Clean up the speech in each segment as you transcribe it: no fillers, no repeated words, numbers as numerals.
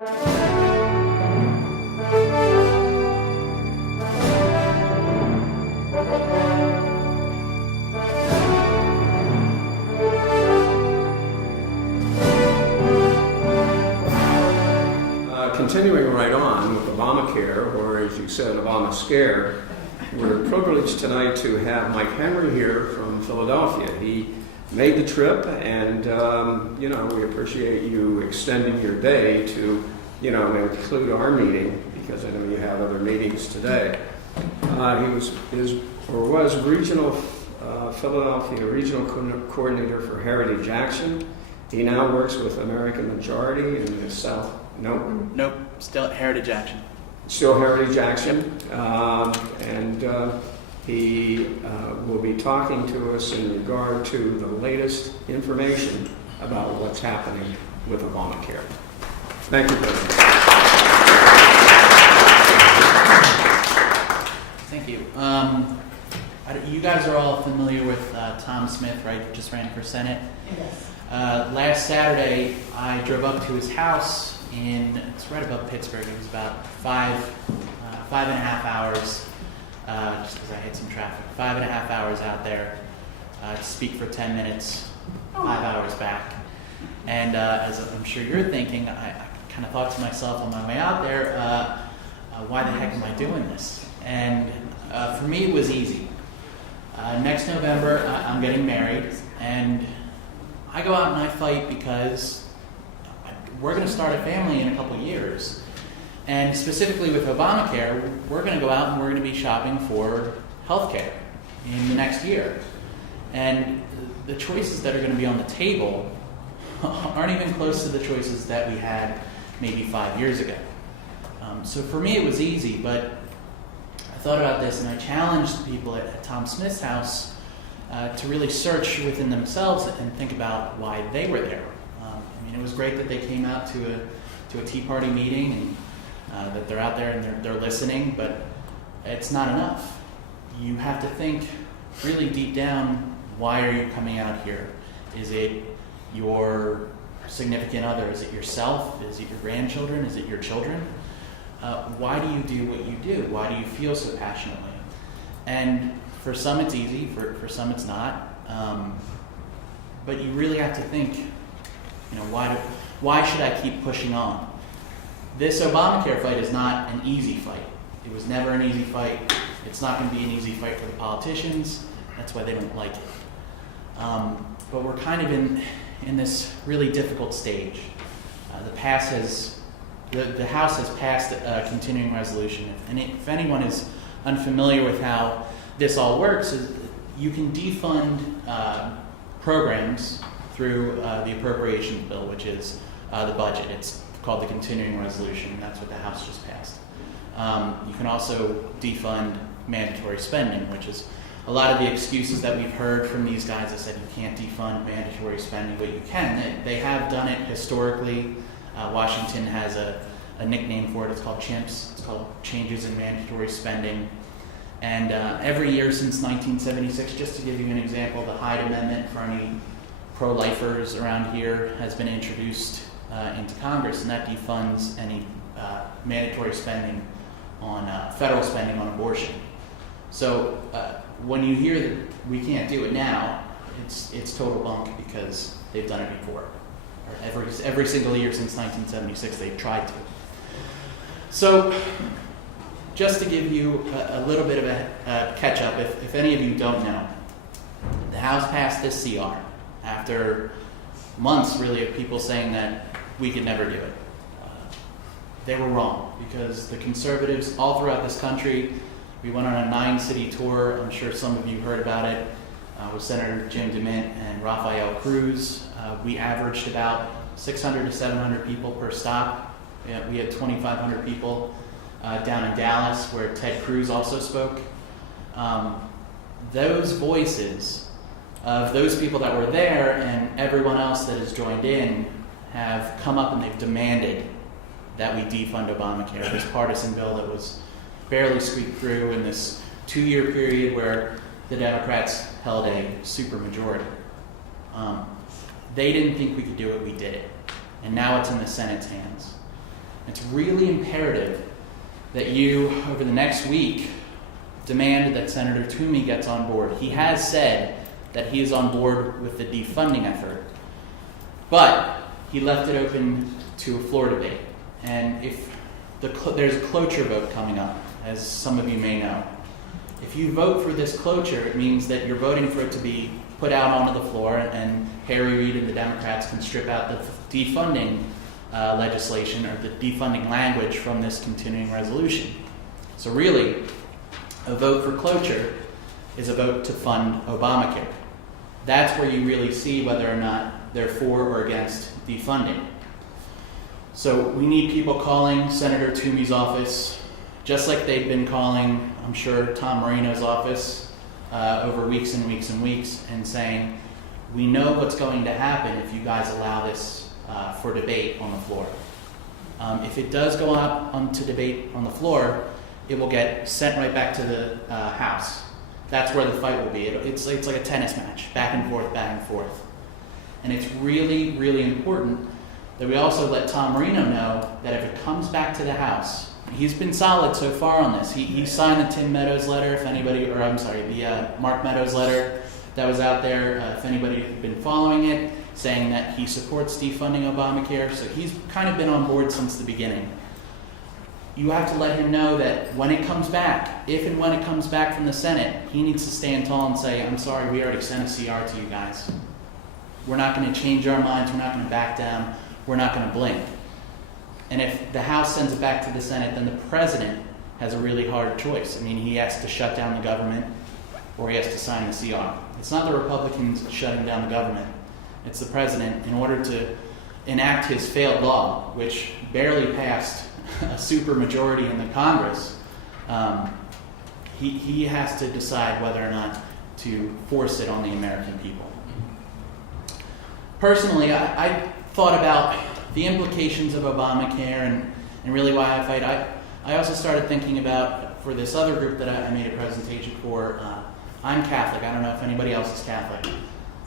Continuing right on with Obamacare, or as you said, Obama Scare, we're privileged tonight to have Mike Henry here from Philadelphia. He made the trip, and we appreciate you extending your day to include our meeting, because I know you have other meetings today. He was regional Philadelphia regional coordinator for Heritage Action. He now works with American Majority in the South. Nope. Still Heritage Action. Still Heritage Action, and he will be talking to us in regard to the latest information about what's happening with Obamacare. Thank you, President. Thank you. You guys are all familiar with Tom Smith, right? Just ran for Senate. Yes. Last Saturday, I drove up to his house. It's right above Pittsburgh. It was about 5.5 hours, just because I hit some traffic. 5.5 hours out there to speak for 10 minutes, 5 hours back. And as I'm sure you're thinking, I kind of thought to myself on my way out there, why the heck am I doing this? And for me, it was easy. Next November, I'm getting married, and I go out and I fight because we're going to start a family in a couple years. And specifically with Obamacare, we're going to go out and we're going to be shopping for health care in the next year. And the choices that are going to be on the table aren't even close to the choices that we had maybe 5 years ago. So for me, it was easy, but I thought about this and I challenged the people at Tom Smith's house to really search within themselves and think about why they were there. It was great that they came out to a Tea Party meeting and that they're out there and they're listening, but it's not enough. You have to think really deep down, why are you coming out here? Is it your significant other? Is it yourself? Is it your grandchildren? Is it your children? Why do you do what you do? Why do you feel so passionately? And for some it's easy, for some it's not. But you really have to think, why should I keep pushing on? This Obamacare fight is not an easy fight. It was never an easy fight. It's not going to be an easy fight for the politicians. That's why they don't like it. But we're kind of in this really difficult stage. The House has passed a continuing resolution. And if anyone is unfamiliar with how this all works, you can defund programs through the appropriations bill, which is the budget. It's called the continuing resolution. That's what the House just passed. You can also defund mandatory spending, which is a lot of the excuses that we've heard from these guys that said you can't defund mandatory spending, but you can. They have done it historically. Washington has a nickname for it. It's called CHIMPS. It's called Changes in Mandatory Spending. And every year since 1976, just to give you an example, the Hyde Amendment for any pro-lifers around here has been introduced into Congress, and that defunds any mandatory spending on federal spending on abortion. So when you hear that we can't do it now, it's total bunk, because they've done it before. Or every single year since 1976, they've tried to. So just to give you a little bit of a catch-up, if any of you don't know, the House passed this CR after months, really, of people saying that we could never do it. They were wrong, because the conservatives all throughout this country, we went on a 9-city tour. I'm sure some of you heard about it, with Senator Jim DeMint and Rafael Cruz. We averaged about 600 to 700 people per stop. We had 2,500 people down in Dallas, where Ted Cruz also spoke. Those voices of those people that were there and everyone else that has joined in have come up and they've demanded that we defund Obamacare, this partisan bill that was barely squeaked through in this 2-year period where the Democrats held a supermajority. They didn't think we could do it, we did it. And now it's in the Senate's hands. It's really imperative that you, over the next week, demand that Senator Toomey gets on board. He has said that he is on board with the defunding effort, but he left it open to a floor debate. And if there's a cloture vote coming up, as some of you may know. If you vote for this cloture, it means that you're voting for it to be put out onto the floor, and Harry Reid and the Democrats can strip out the defunding legislation or the defunding language from this continuing resolution. So really, a vote for cloture is a vote to fund Obamacare. That's where you really see whether or not they're for or against defunding. So we need people calling Senator Toomey's office, just like they've been calling, I'm sure, Tom Marino's office over weeks and weeks and weeks, and saying, we know what's going to happen if you guys allow this for debate on the floor. If it does go out onto debate on the floor, it will get sent right back to the House. That's where the fight will be. It's like a tennis match, back and forth, back and forth. And it's really, really important that we also let Tom Marino know that if it comes back to the House, he's been solid so far on this. He signed the Tim Meadows letter, the Mark Meadows letter that was out there, if anybody had been following it, saying that he supports defunding Obamacare. So he's kind of been on board since the beginning. You have to let him know that when it comes back, if and when it comes back from the Senate, he needs to stand tall and say, I'm sorry, we already sent a CR to you guys. We're not going to change our minds. We're not going to back down. We're not going to blink. And if the House sends it back to the Senate, then the president has a really hard choice. I mean, he has to shut down the government or he has to sign the CR. It's not the Republicans shutting down the government. It's the president, in order to enact his failed law, which barely passed a supermajority in the Congress. He has to decide whether or not to force it on the American people. Personally, I thought about the implications of Obamacare and really why I fight. I also started thinking about, for this other group that I made a presentation for, I'm Catholic. I don't know if anybody else is Catholic.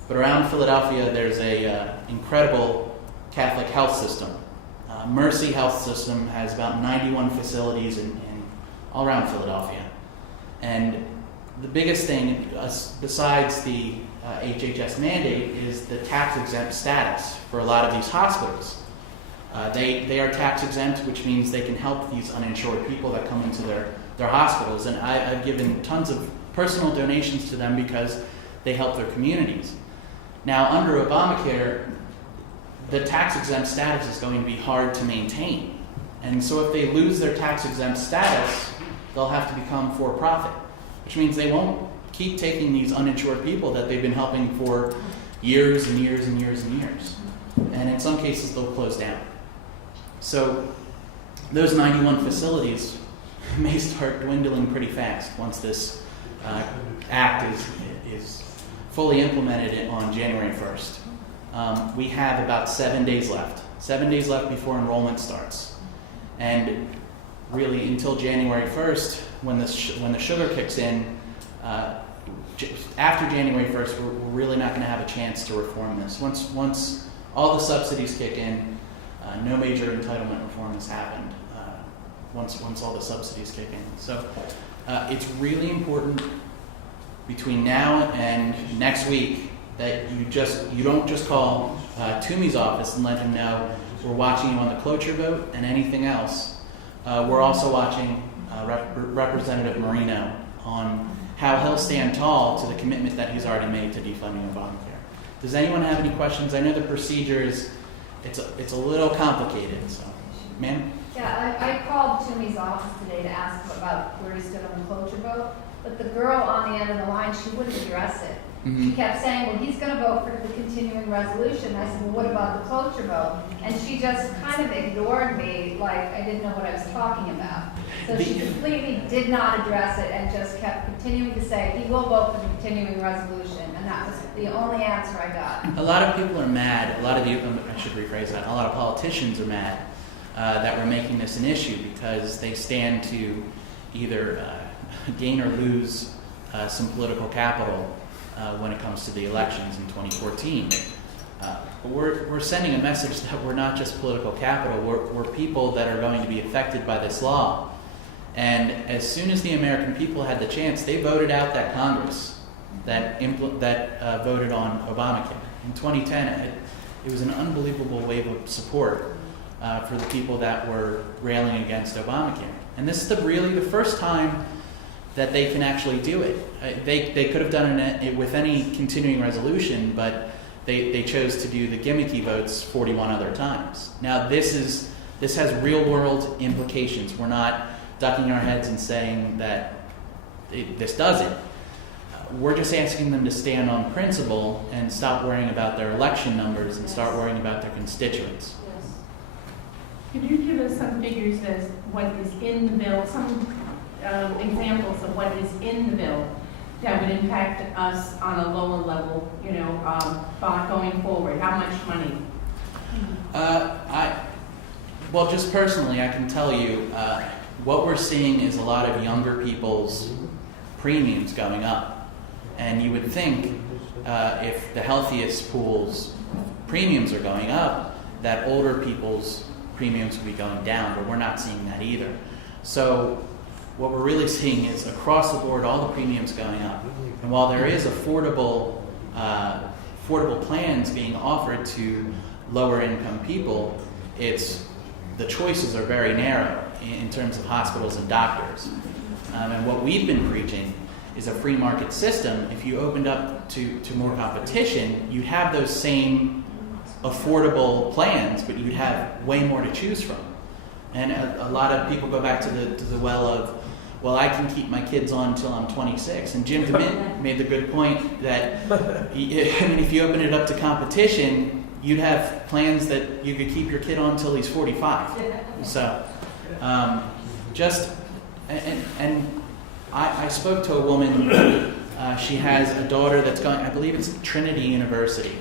But around Philadelphia, there's a incredible Catholic health system. Mercy Health System has about 91 facilities in all around Philadelphia. And the biggest thing, besides the HHS mandate, is the tax-exempt status for a lot of these hospitals. They are tax-exempt, which means they can help these uninsured people that come into their hospitals. And I've given tons of personal donations to them because they help their communities. Now, under Obamacare, the tax-exempt status is going to be hard to maintain. And so if they lose their tax-exempt status, they'll have to become for-profit, which means they won't keep taking these uninsured people that they've been helping for years and years and years and years. And in some cases, they'll close down. So those 91 facilities may start dwindling pretty fast once this act is fully implemented on January 1st. We have about 7 days left. 7 days left before enrollment starts. And really until January 1st, when the sugar kicks in, after January 1st, we're really not going to have a chance to reform this. Once all the subsidies kick in, no major entitlement reform has happened once all the subsidies kick in. So it's really important between now and next week that you don't just call Toomey's office and let him know we're watching you on the cloture vote and anything else. We're also watching Representative Marino on how he'll stand tall to the commitment that he's already made to defunding Obamacare. Does anyone have any questions? I know the procedure it's a little complicated. So, ma'am? Yeah, I called Toomey's office today to ask about where he stood on the cloture vote, but the girl on the end of the line, she wouldn't address it. Mm-hmm. She kept saying, well, he's going to vote for the continuing resolution. I said, well, what about the cloture vote? And she just kind of ignored me like I didn't know what I was talking about. So she completely did not address it and just kept continuing to say, he will vote for the continuing resolution. And that was the only answer I got. A lot of people are mad. I should rephrase that. A lot of politicians are mad that we're making this an issue because they stand to either gain or lose some political capital when it comes to the elections in 2014. we're sending a message that we're not just political capital, we're people that are going to be affected by this law. And as soon as the American people had the chance, they voted out that Congress that voted on Obamacare. In 2010, it was an unbelievable wave of support for the people that were railing against Obamacare. And this is really the first time that they can actually do it. They could have done it with any continuing resolution, but they chose to do the gimmicky votes 41 other times. Now this has real world implications. We're not ducking our heads and saying that this doesn't. We're just asking them to stand on principle and stop worrying about their election numbers and start worrying about their constituents. Could you give us some figures as what is in the bill, some examples of what is in the bill that would impact us on a lower level, going forward? How much money? Well, just personally, I can tell you what we're seeing is a lot of younger people's premiums going up. And you would think if the healthiest pool's premiums are going up, that older people's premiums would be going down, but we're not seeing that either. So what we're really seeing is across the board, all the premiums going up. And while there is affordable plans being offered to lower income people, the choices are very narrow in terms of hospitals and doctors. And what we've been preaching is a free market system. If you opened up to more competition, you'd have those same affordable plans, but you'd have way more to choose from. And a lot of people go back to the well of, well, I can keep my kids on until I'm 26. And Jim DeMint made the good point that if you open it up to competition, you'd have plans that you could keep your kid on until he's 45. So I spoke to a woman, she has a daughter that's going, I believe it's Trinity University,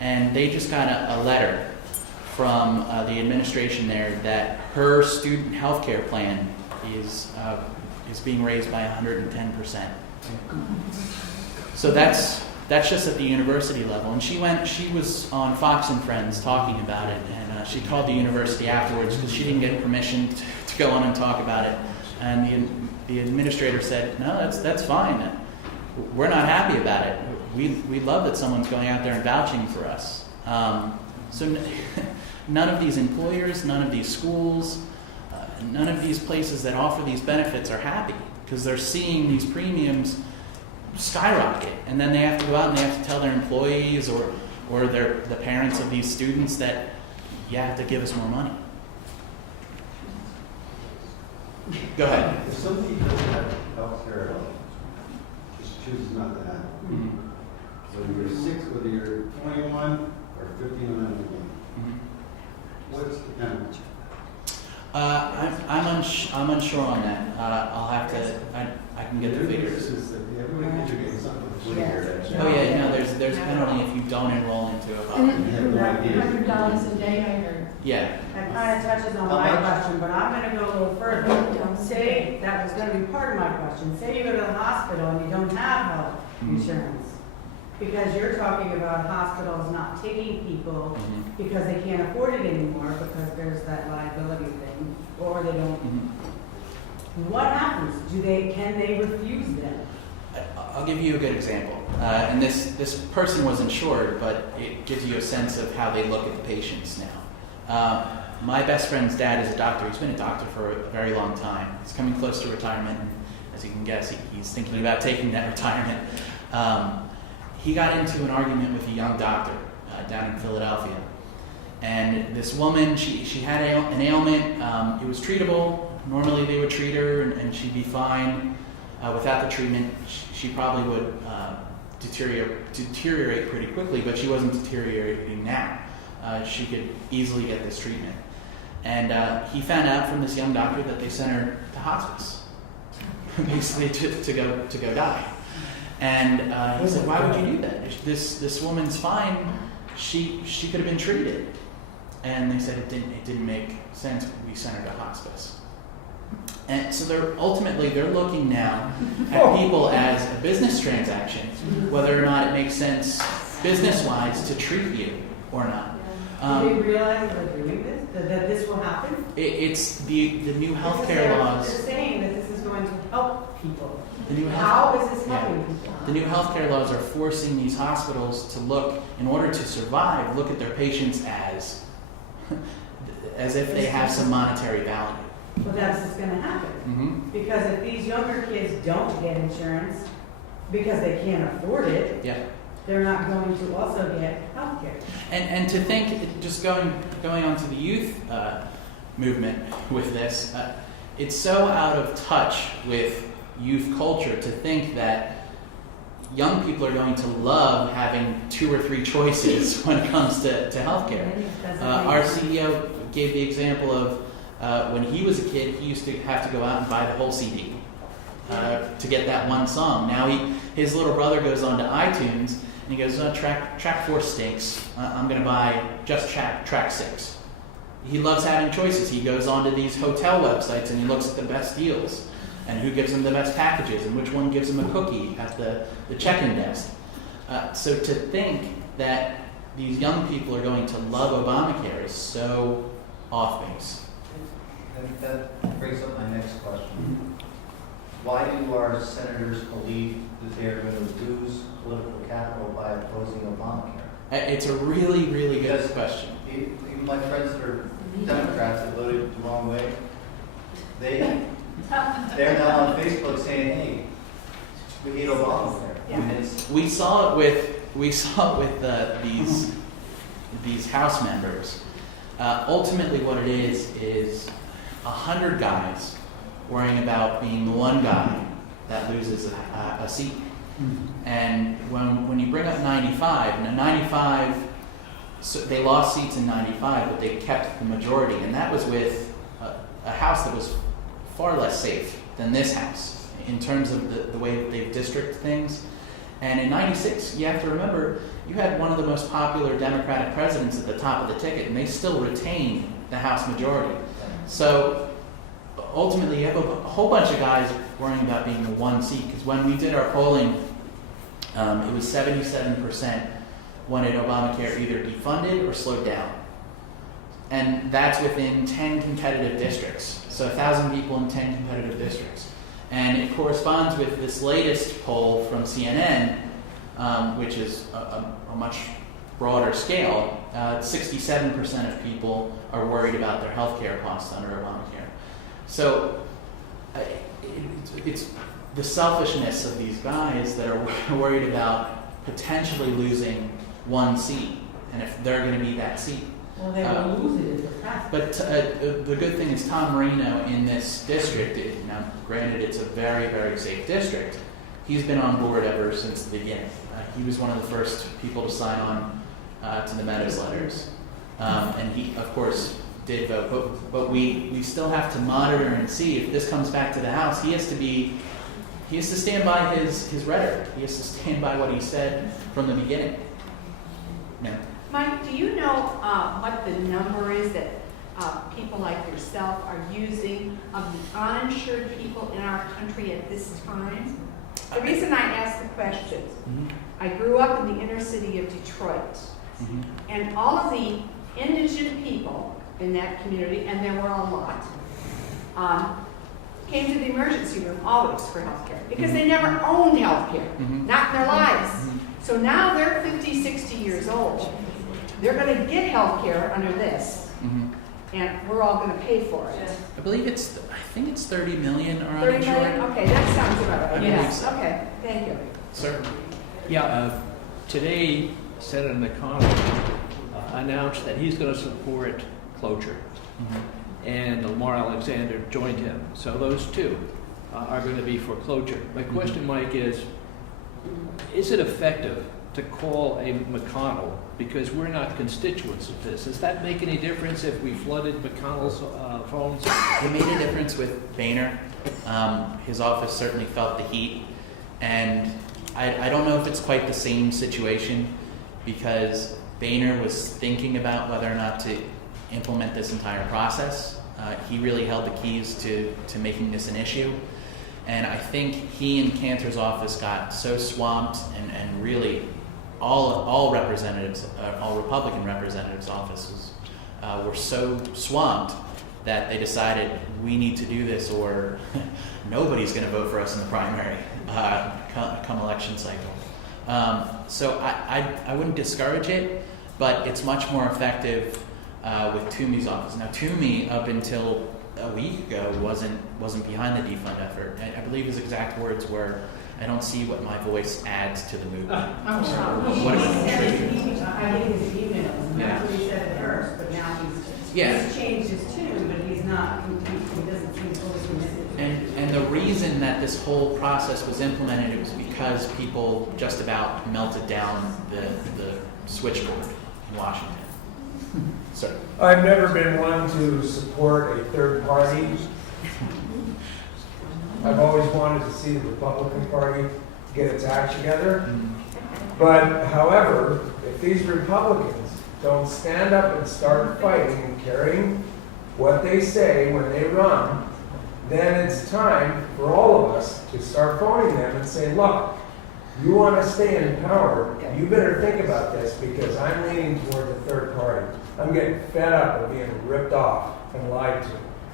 and they just got a letter from the administration there that her student health care plan is being raised by 110%. So that's just at the university level. And she was on Fox and Friends talking about it, and she called the university afterwards because she didn't get permission to go on and talk about it. And the administrator said, no, that's fine. We're not happy about it. We love that someone's going out there and vouching for us. So none of these employers, none of these schools, none of these places that offer these benefits are happy because they're seeing these premiums skyrocket. And then they have to go out and they have to tell their employees or the parents of these students that you have to give us more money. Go ahead. If somebody doesn't have health care at all, just chooses not to have it. Mm-hmm. Whether you're 6, whether you're 21 or 15 or 91, what's the penalty? I'm unsure on that. I'll have to. I can get the figures. Everybody thinks you're getting something for free here. Oh yeah, no. There's a penalty if you don't enroll into a $100 a day, I heard. Yeah. That kind of touches on my question, but I'm going to go a little further. Say, that was going to be part of my question. Say you go to the hospital and you don't have health insurance. Because you're talking about hospitals not taking people because they can't afford it anymore because there's that liability thing, or they don't. What happens? Can they refuse them? I'll give you a good example. And this person was insured, but it gives you a sense of how they look at the patients now. My best friend's dad is a doctor. He's been a doctor for a very long time. He's coming close to retirement, and as you can guess, he's thinking about taking that retirement. He got into an argument with a young doctor down in Philadelphia. And this woman, she had an ailment. It was treatable. Normally they would treat her and she'd be fine. Without the treatment, she probably would deteriorate pretty quickly, but she wasn't deteriorating now. She could easily get this treatment. And he found out from this young doctor that they sent her to hospice, basically to go die. And he said, why would you do that? This woman's fine. She could have been treated. And they said it didn't make sense. We sent her to hospice. And so they're looking now at people as a business transaction, whether or not it makes sense business-wise to treat you. or not. Do they realize that they're doing this, that this will happen? It's the new Because healthcare they're laws. saying that this is going to help people. The new How is this Yeah. helping people? The new healthcare laws are forcing these hospitals to look, in order to survive, look at their patients as if they have some monetary value. Well, that's what's gonna happen. Mm-hmm. Because if these younger kids don't get insurance because they can't afford it, Yeah. they're not going to also get health care. And to think, just going on to the youth movement with this, it's so out of touch with youth culture to think that young people are going to love having 2 or 3 choices when it comes to healthcare. Our CEO gave the example of when he was a kid, he used to have to go out and buy the whole CD to get that one song. Now his little brother goes on to iTunes and he goes, track 4 stinks. I'm going to buy just track 6. He loves having choices. He goes onto these hotel websites and he looks at the best deals and who gives him the best packages and which one gives him a cookie at the check-in desk. So to think that these young people are going to love Obamacare is so off base. That brings up my next question. Why do our senators believe that they're going to lose political capital by opposing Obamacare? It's a really, really good Because question. Even my friends that are Democrats that voted the wrong way, they're now on Facebook saying, "Hey, we hate Obamacare." Yeah. And it's We saw it with these House members. Ultimately, what it is 100 guys worrying about being the one guy that loses a seat. And when you bring up 95, now 95, so they lost seats in 95, but they kept the majority, and that was with a House that was far less safe than this House in terms of the way that they've districted things. And in 96, you have to remember, you had one of the most popular Democratic presidents at the top of the ticket, and they still retained the House majority. So ultimately, you have a whole bunch of guys worrying about being the one seat, because when we did our polling, it was 77% wanted Obamacare either defunded or slowed down. And that's within 10 competitive districts. So 1,000 people in 10 competitive districts. And it corresponds with this latest poll from CNN, which is a much broader scale. 67% of people are worried about their health care costs under Obamacare. So it's the selfishness of these guys that are worried about potentially losing one seat, and if they're going to be that seat. Well, they will lose it if it passes. But the good thing is Tom Marino in this district, now granted it's a very, very safe district, he's been on board ever since the beginning. He was one of the first people to sign on to the Meadows letters. And he, of course, did vote. But we still have to monitor and see if this comes back to the House. He has to stand by his rhetoric. He has to stand by what he said from the beginning. No. Mike, do you know what the number is that people like yourself are using of the uninsured people in our country at this time? The reason I ask the question, I grew up in the inner city of Detroit, and all of the indigent people in that community, and there were a lot, came to the emergency room always for health care because they never owned health care, not in their lives. So now they're 50, 60 years old. They're going to get health care under this, and we're all going to pay for it. I believe I think it's 30 million are 30 uninsured. million? Okay, that sounds about I right. believe Yes, so. okay, thank you. Sir? Yeah, today Senator McConnell announced that he's going to support cloture, and Lamar Alexander joined him. So those two are going to be for cloture. My question, Mike, is it effective to call a McConnell, because we're not constituents of this? Does that make any difference if we flooded McConnell's phones? It made a difference with Boehner. His office certainly felt the heat. And I don't know if it's quite the same situation, because Boehner was thinking about whether or not to implement this entire process. He really held the keys to making this an issue. And I think he and Cantor's office got so swamped and really all representatives, all Republican representatives' offices were so swamped that they decided we need to do this or nobody's going to vote for us in the primary come election cycle. So I wouldn't discourage it, but it's much more effective with Toomey's office. Now Toomey, up until a week ago, wasn't behind the defund effort. I believe his exact words were, "I don't see what my voice adds to the movement." What it contributes. I think his emails, Yeah. that's what he said at first, but now he's changed his tune, but he's not, he doesn't seem fully committed. And the reason that this whole process was implemented, it was because people just about melted down the switchboard in Washington. Sorry. I've never been one to support a third party. I've always wanted to see the Republican Party get its act together. But however, if these Republicans don't stand up and start fighting and carrying what they say when they run, then it's time for all of us to start voting them and say, look, you want to stay in power, you better think about this because I'm leaning toward the third party. I'm getting fed up of being ripped off and lied to.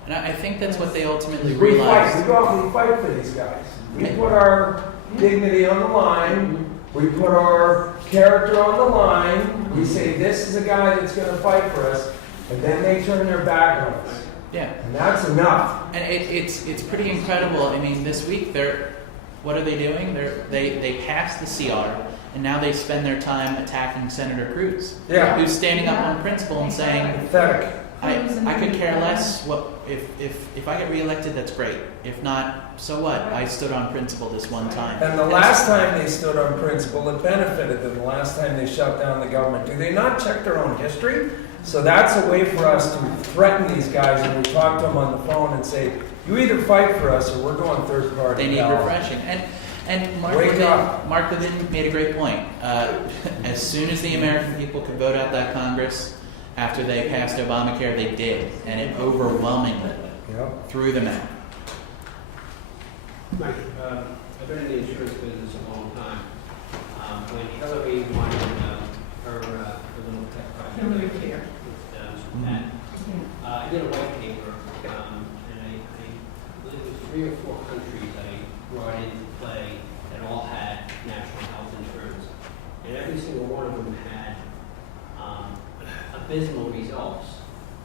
And I think that's what they ultimately We realized. fight. We go out and we fight for these guys. We put our dignity on the line. We put our character on the line. We say this is a guy that's going to fight for us, and then they turn their back on us. Yeah. And that's enough. And it's pretty incredible. I mean, this week what are they doing? They passed the CR, and now they spend their time attacking Senator Cruz, who's standing up on principle and saying, Pathetic. I could care less. What if I get reelected? That's great. If not, so what? I stood on principle this one time. And the last time they stood on principle, it benefited them. The last time they shut down the government. Do they not check their own history? So that's a way for us to threaten these guys, and we talk to them on the phone and say, you either fight for us or we're going third party. They need refreshing. And Mark Levin made a great point. As soon as the American people could vote out that Congress, after they passed Obamacare, they did, and it overwhelmingly threw them out. Mike, I've been in the insurance business a long time. When Hillary wanted her little pet project, Hillary Care. I did a white paper, and I believe it was 3 or 4 countries I brought into play that all had national health insurance, and every single one of them had abysmal results,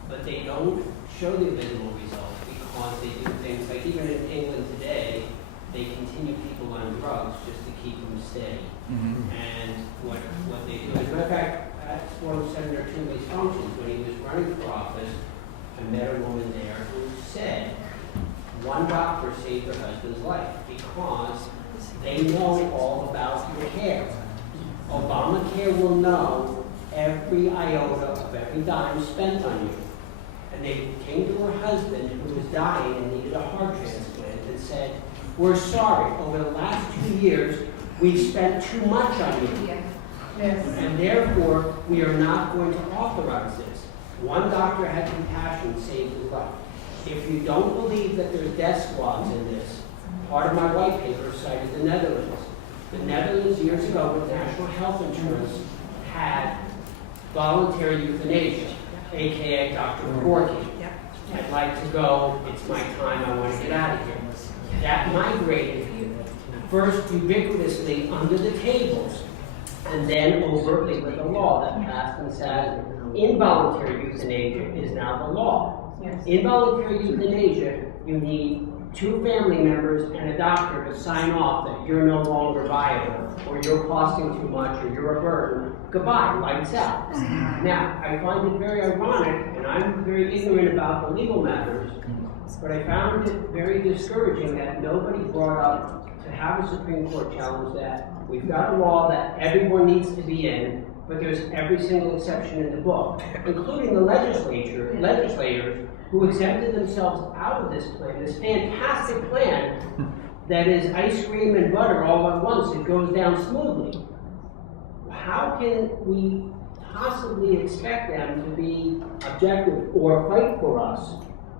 but they don't show the abysmal results because they do things like, even in England today, they continue people on drugs just to keep them steady. And what they do, as a matter of fact, that's one of Senator Toomey's functions. When he was running for office, I met a woman there who said one doctor saved her husband's life because they know all about your care. Obamacare will know every iota of every dime spent on you. And they came to her husband who was dying and needed a heart transplant and said, we're sorry, over the last 2 years, we've spent too much on you. Yes. And therefore, we are not going to authorize this. One doctor had compassion, saved his life. If you don't believe that there's death squads in this, part of my white paper cited the Netherlands. The Netherlands, years ago, with national health insurance, had voluntary euthanasia, aka Dr. Corky. I'd like to go, it's my time, I want to get out of here. That migrated first ubiquitously under the tables, and then overtly with a law that passed and said involuntary euthanasia is now the law. Yes. Involuntary euthanasia, you need 2 family members and a doctor to sign off that you're no longer viable, or you're costing too much, or you're a burden. Goodbye, lights out. Now, I find it very ironic, and I'm very ignorant about the legal matters, but I found it very discouraging that nobody brought up to have a Supreme Court challenge that. We've got a law that everyone needs to be in, but there's every single exception in the book, including the legislators who exempted themselves out of this plan, this fantastic plan that is ice cream and butter all at once. It goes down smoothly. How can we possibly expect them to be objective or fight for us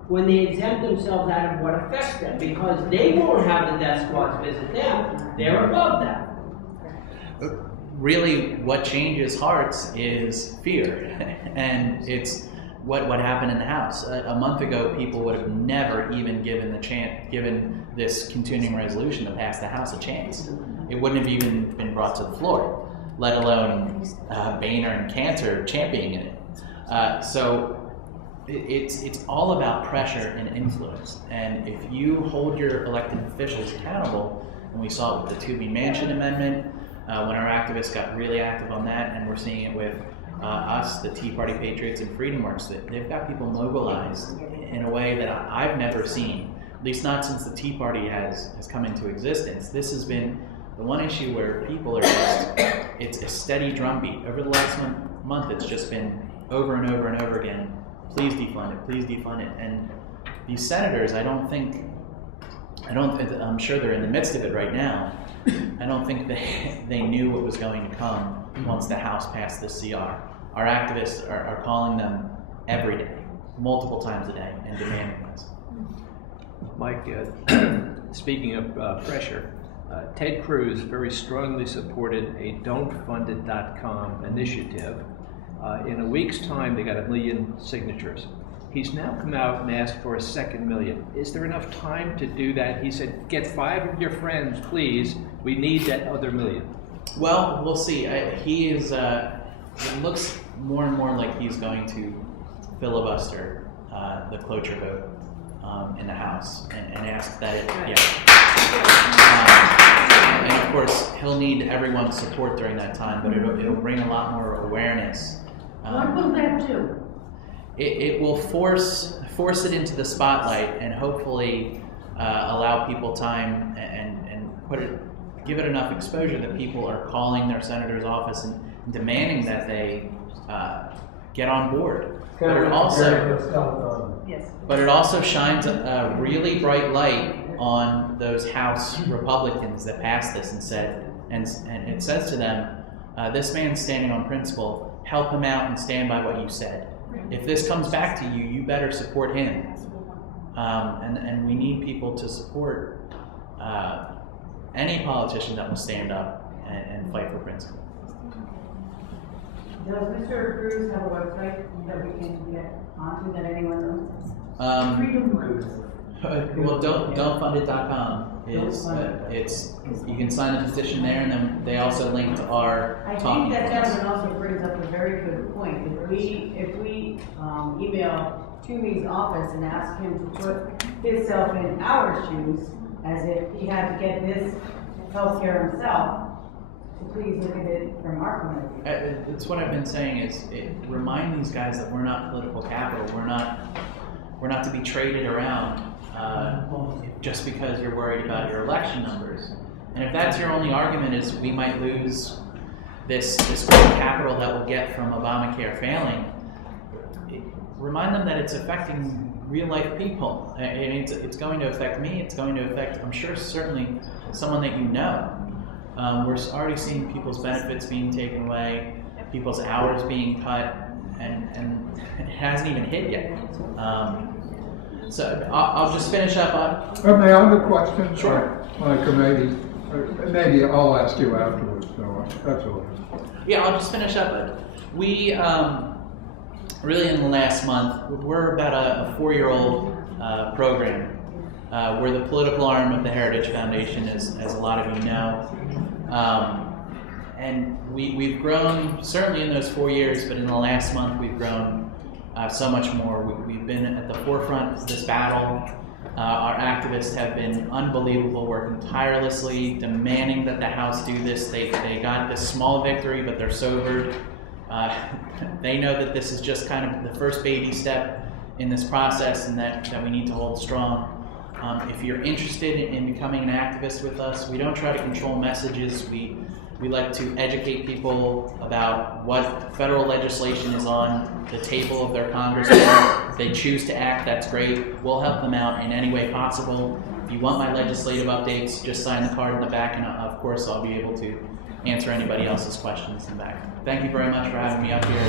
when they exempt themselves out of what affects them? Because they won't have the death squads visit them. They're above that. really what changes hearts is fear, and it's what happened in the House. A month ago, people would have never even given this continuing resolution to pass the House a chance. It wouldn't have even been brought to the floor, let alone Boehner and Cantor championing it. So it's all about pressure and influence. And if you hold your elected officials accountable, and we saw it with the Toomey Manchin Amendment, when our activists got really active on that, and we're seeing it with us, the Tea Party Patriots and Freedom Works, that they've got people mobilized in a way that I've never seen, at least not since the Tea Party has come into existence. This has been the one issue where people are just, it's a steady drumbeat. Over the last month, it's just been over and over and over again, please defund it, please defund it. And these senators, I'm sure they're in the midst of it right now. I don't think they knew what was going to come once the House passed this CR. Our activists are calling them every day, multiple times a day, and demanding this. Mike, speaking of pressure, Ted Cruz very strongly supported a don'tfundit.com initiative. In a week's time, they got 1 million signatures. He's now come out and asked for a second million. Is there enough time to do that? He said, get 5 of your friends, please. We need that other million. Well, we'll see. He is, it looks more and more like he's going to filibuster the cloture vote in the House and ask that it, and of course, he'll need everyone's support during that time, but it'll bring a lot more awareness. What will that do? It will force it into the spotlight and hopefully allow people time and give it enough exposure that people are calling their senator's office and demanding that they get on board. But it also shines a really bright light on those House Republicans that passed this and said, and it says to them, this man's standing on principle, help him out and stand by what you said. If this comes back to you, you better support him. And we need people to support any politician that will stand up and fight for principle. Does Mr. Cruz have a website that we can get onto that anyone knows? Freedom Works. Well, don'tfundit.com is you can sign a petition there, and then they also link to our I talking think that points. gentleman also brings up a very good point. If we email Toomey's office and ask him to put himself in our shoes, as if he had to get this health care himself, to please look at it from our point of view. It's what I've been saying is remind these guys that we're not political capital. We're not to be traded around just because you're worried about your election numbers. And if that's your only argument is we might lose this great capital that we'll get from Obamacare failing, remind them that it's affecting real life people. And it's going to affect me. It's going to affect, I'm sure, certainly someone that you know. We're already seeing people's benefits being taken away, people's hours being cut, and it hasn't even hit yet. So I'll just finish up on... May I have a question? Sure. Like maybe I'll ask you afterwards. No, that's all. Yeah, I'll just finish up. We, really in the last month, we're about a 4-year-old program. We're the political arm of the Heritage Foundation, as a lot of you know. And we've grown, certainly in those 4 years, but in the last month we've grown so much more. We've been at the forefront of this battle. Our activists have been unbelievable, working tirelessly, demanding that the House do this. They got this small victory, but they're sobered. They know that this is just kind of the first baby step in this process, and that we need to hold strong. If you're interested in becoming an activist with us, we don't try to control messages. We like to educate people about what federal legislation is on the table of their congressman. If they choose to act, that's great. We'll help them out in any way possible. If you want my legislative updates, just sign the card in the back, and of course I'll be able to answer anybody else's questions in the back. Thank you very much for having me up here.